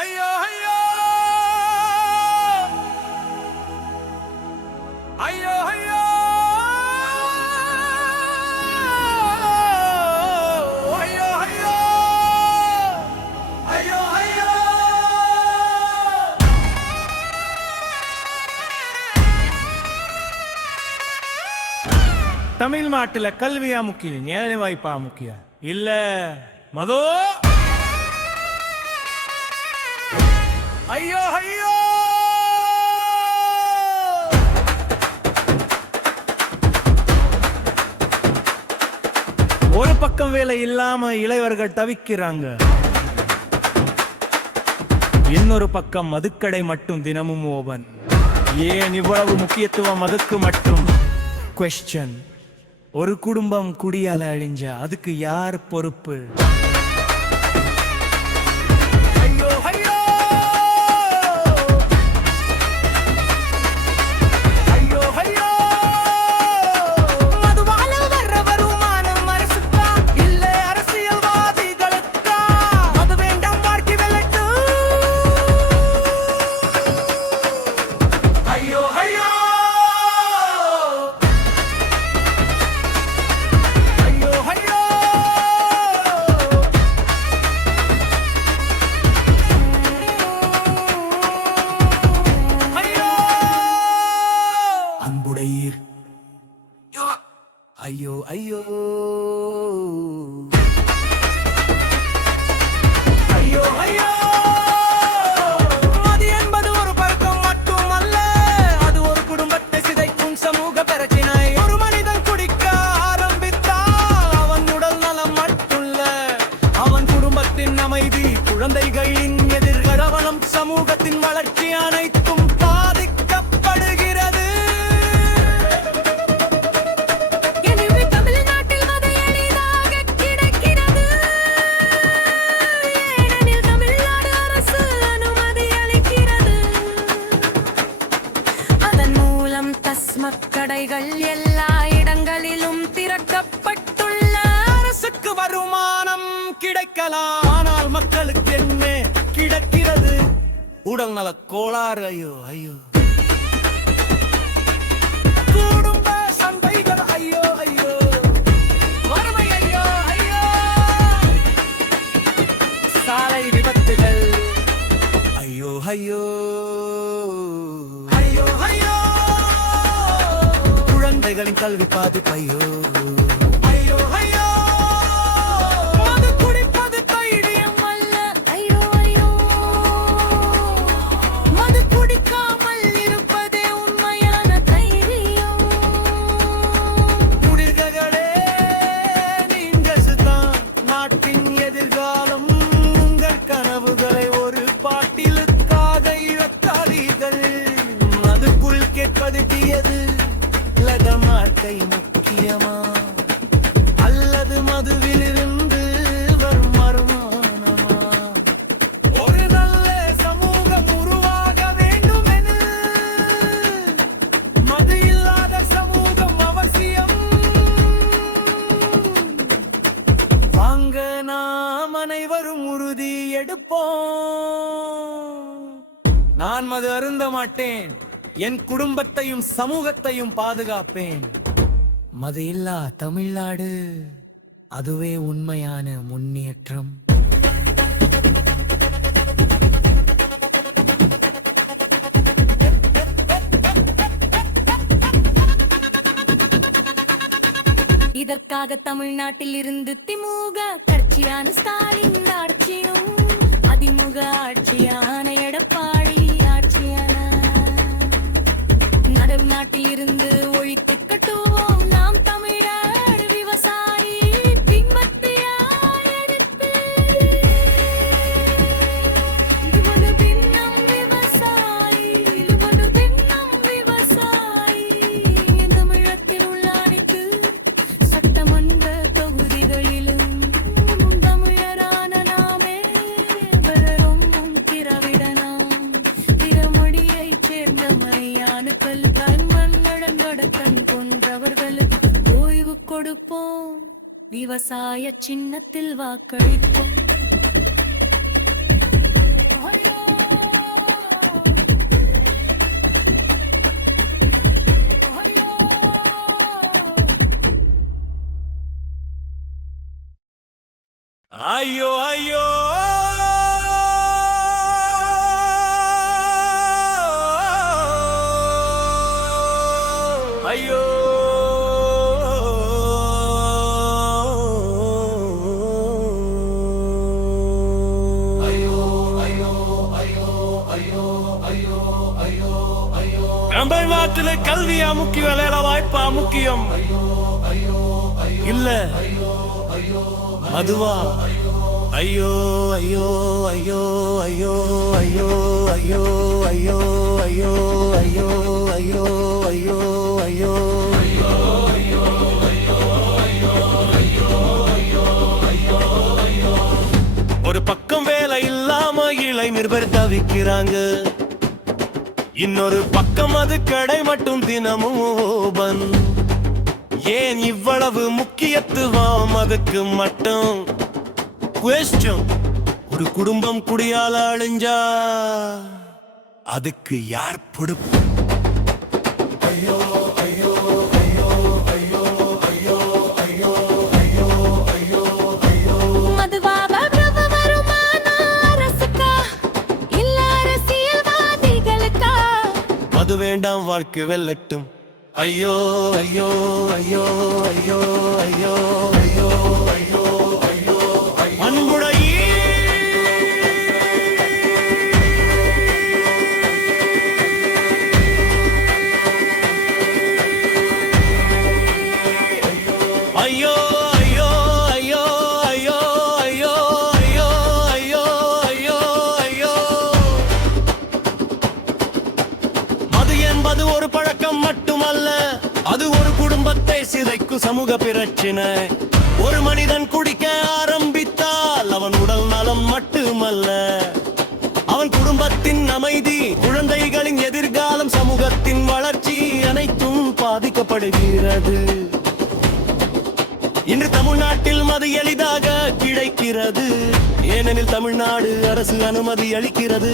ஐயோ ஐயோ ஐயோ ஐயோ ஐயோ ஐயோ ஐயோ ஐயோ தமிழ் நாட்டுல கல்வியா முக்கியம், வேலை வாய்ப்பா முக்கியம் இல்ல மதோ? ஐயோ ஐயோ ஒரு பக்கம் வேலை இல்லாம இளையவர்கள் தவிக்கிறாங்க, இன்னொரு பக்கம் மதுக்கடை மட்டும் தினமும் ஓபன். ஏன் இவ்வளவு முக்கியத்துவம் அதுக்கு மட்டும்? குவெஸ்சன். ஒரு குடும்பம் குடியால அழிஞ்ச அதுக்கு யார் பொறுப்பு? ஐயோ ஐயோ ஐயோ ஐயோ மதுவால வர்ற வருமானம் அரசுக்கா இல்ல அரசியல்வாதிகளுக்கா? அது வேண்டாம், வாழ்க்கை வெள்ளட்டு. ஐயோ ஐயோ ஐயோ ஐயோ ஐயோ ஐயோ அது என்பது ஒரு பழக்கம் மட்டுமல்ல, அது ஒரு குடும்பத்தை சிதைக்கும் சமூக பிரச்சனை. ஒரு மனிதன் குடிக்க ஆரம்பித்தால் அவன் உடல் நலம் மட்டுமல்ல, அவன் குடும்பத்தின் அமைதி, குழந்தைகளின் எதிர்காலம், சமூகத்தின் வளர்ச்சி அனைத்தும் பாதிக்கப்படுகிறது. கடைகள் எல்லா இடங்களிலும் திறக்கப்பட்டுள்ள அரசுக்கு வருமானம் கிடைக்கலாம், ஆனால் மக்களுக்கு என்ன கிடைக்கிறது? உடல் நல கோளாறு. ஐயோ ஐயோ குடும்ப சண்டைகள். ஐயோ ஐயோ வறுமை. ஐயோ ஐயோ சாலை விபத்துகள். ஐயோ ஐயோ ஐயோ ஐயோ குழந்தைகளின் கல்வி பாதிப்பையோ. ஐயோ ஐயோ மது குடிப்பது தைரியம் அல்ல. ஐயோ ஐயோ மது குடிக்காமல் இருப்பதே உண்மையான தைரியம். குடிர்களே, நீங்கள் தான் நாட்டின் எதிர்காலம். உங்கள் கனவுகளை ஒரு பாட்டிலுக்காக இழக்காதீர்கள். மதுக்குள் கேட்பது தீயது, வாழ்க்கை முக்கியமா அல்லது மதுவிலிருந்து வரும் வருமானமா? ஒரு நல்ல சமூகம் உருவாக வேண்டுமென மது இல்லாத சமூகம் அவசியம். வாங்க நாம் அனைவரும் உறுதி எடுப்போம். நான் மது அருந்த மாட்டேன், என் குடும்பத்தையும் சமூகத்தையும் பாதுகாப்பேன். மது இல்லா தமிழ்நாடு, அதுவே உண்மையான முன்னேற்றம். இதற்காக தமிழ்நாட்டில் இருந்து திமுக கட்சியான ஸ்டாலின் ஆட்சியும், அதிமுக ஆட்சியான எடப்பாடி ஆட்சியான நடுநாட்டில் இருந்து ஒழித்து கட்டுவோம் நாம் தமிழர் விவசாயி பின்பற்றியாயிரத்து பின்னம் விவசாயி பின்னம் விவசாயி. தமிழகத்தில் உள்ள அனைத்து சட்டமன்ற தொகுதிகளிலும் தமிழரான நாமே வளரும் திராவிட நாம் திறமொழியைச் சேர்ந்த மலையானுக்கள் கண் போன்றவர்களுக்கு ஓய்வு கொடுப்போம், விவசாய சின்னத்தில் வாக்களிப்போம். தமிழ்நாட்டுல கல்வியா முக்கியம், வேலை வாய்ப்பா முக்கியம் இல்ல அதுவா? ஐயோ ஐயோ ஐயோ ஐயோ ஐயோ ஐயோ ஐயோ ஐயோ ஐயோ ஐயோ ஐயோ ஐயோ ஒரு பக்கம் வேலை இல்லாம இளைஞர் தவிக்கிறாங்க, இன்னொரு பக்கம் அது கடை மட்டும் தினமும் ஓபன். ஏன் இவ்வளவு முக்கியத்துவம் அதுக்கு மட்டும்? குவெஸ்டியன், ஒரு குடும்பம் குடியால அழிஞ்சா அதுக்கு யார் பொறுப்பு? ஐயோ ஐயோ ஐயோ ஐயோ ஐயோ ஐயோ ஐயோ ஐயோ ஐயோ. மதுவாக பிரபு வருமானா அரசுக்கா இல்ல அரசியல்வாதிகளுக்கா? அது வேண்டாம், வாழ்க்கை வெல்லட்டும். ஐயோ ஐயோ ஐயோ ஐயோ ஐயோ ஐயோ ஐயோ ஐயோ அன்புடைய ஐயோ ஐயோ ஐயோ ஐயோ ஐயோ ஐயோ ஐயோ ஐயோ ஐயோ. மது என்பது ஒரு பழக்கம் மட்டுமல்ல, அது ஒரு குடும்பத்தை சிதைக்கும் சமூக பிரச்சனை. ஒரு மனிதன் குடிக்க ஆரம்பித்தால் அவன் உடல் நலம் மட்டுமல்ல, அவன் குடும்பத்தின் அமைதி, குழந்தைகளின் எதிர்காலம், சமூகத்தின் வளர்ச்சி அனைத்தும் பாதிக்கப்படுகிறது. இன்று தமிழ்நாட்டில் மது எளிதாக கிடைக்கிறது, ஏனெனில் தமிழ்நாடு அரசு அனுமதி அளிக்கிறது.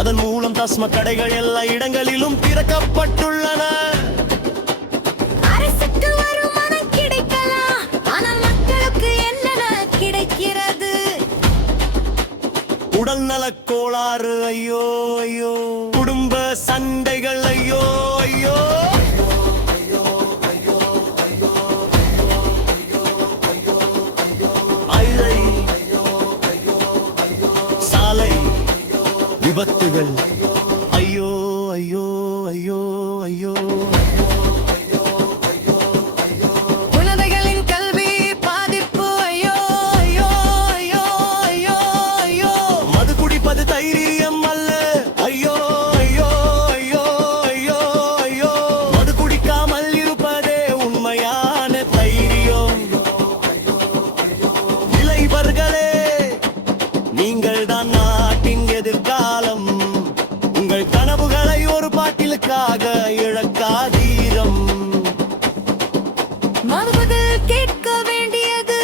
அதன் மூலம் டாஸ்மாக் கடைகள் எல்லா இடங்களிலும் திறக்கப்பட்டுள்ளன. அரசுக்கு வருமானம் கிடைக்கலாம், ஆனால் மக்களுக்கு என்னென்ன கிடைக்கிறது? உடல் நலக் கோளாறு, ஐயோ ஐயோ. குடும்ப சண்டைகள், ஐயோ ஐயோ. அழை, சாலை விபத்துகள், ஐயோ ஐயோ ஐயோ ஐயோ. குழந்தைகளின் கல்வி பாதிப்பு, ஐயோ ஐயோ ஐயோ ஐயோ ஐயோ. மது குடிப்பது தைரியம் அல்ல, ஐயோ ஐயோ ஐயோ ஐயோ ஐயோ. மது குடிக்காமல் இருப்பதே உண்மையான தைரியம். இளைஞர்களே, நீங்கள் தான் நாட்டின் எதிர்காலம். உங்கள் கனவுகளை ஒரு பாட்டிலுக்காக இழக்காதீரம். மறுபடில் கேட்க வேண்டியது,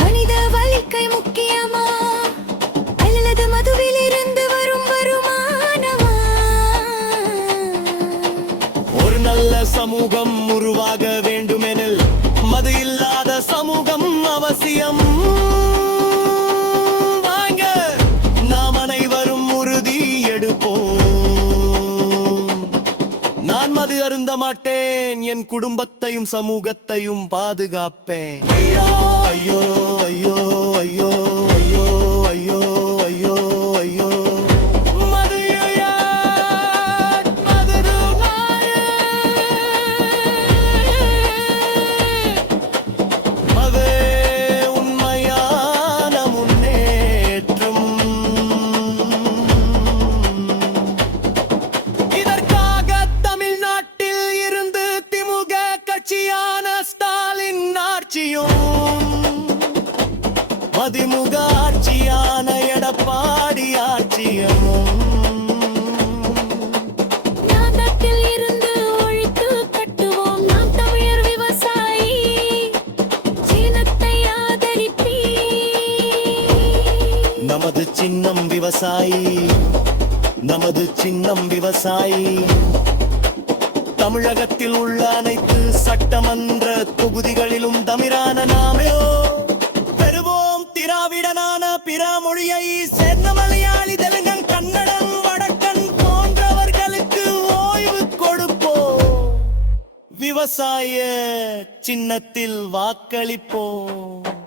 மனித வாழ்க்கை முக்கியமா அல்லது மதுவில் இருந்து வரும் வருமானமா? ஒரு நல்ல சமூகம் உருவாக வேண்டுமெனில் மது இல்லாத சமூகம் அவசியம். வாங்க, நாம் அனைவரும் உறுதி எடுப்போம். நான் மது அருந்த மாட்டேன், என் குடும்பத்தையும் சமூகத்தையும் பாதுகாப்பேன். ஐயோ ஐயோ ஐயோ ஐயோ ஐயோ ஐயோ ஐயோ ஐயோ. மது யார்? மது நாயே. அதே உண்மையான முன்னேற்றம். இதற்காக தமிழ்நாட்டில் இருந்து திமுக கட்சியான ஸ்டாலின் ஆட்சியும், மதிமுக ஆட்சியான எடப்பாடி ஆட்சியமும், நாட்டில் இருந்து ஒழித்து கட்டுவோம் நாம் தமிழர் விவசாயி, சீனத்தை ஆதரிப்பி. நமது சின்னம் விவசாயி, நமது சின்னம் விவசாயி. தமிழகத்தில் உள்ள அனைத்து சட்டமன்ற தொகுதிகளிலும் தமிழான நாமே பெறுவோம். திராவிடனான பிற மொழியை சேர்ந்த மலையாளி, தெலுங்கன், கன்னடன், வடக்கன் போன்றவர்களுக்கு ஓய்வு கொடுப்போம். விவசாய சின்னத்தில் வாக்களிப்போம்.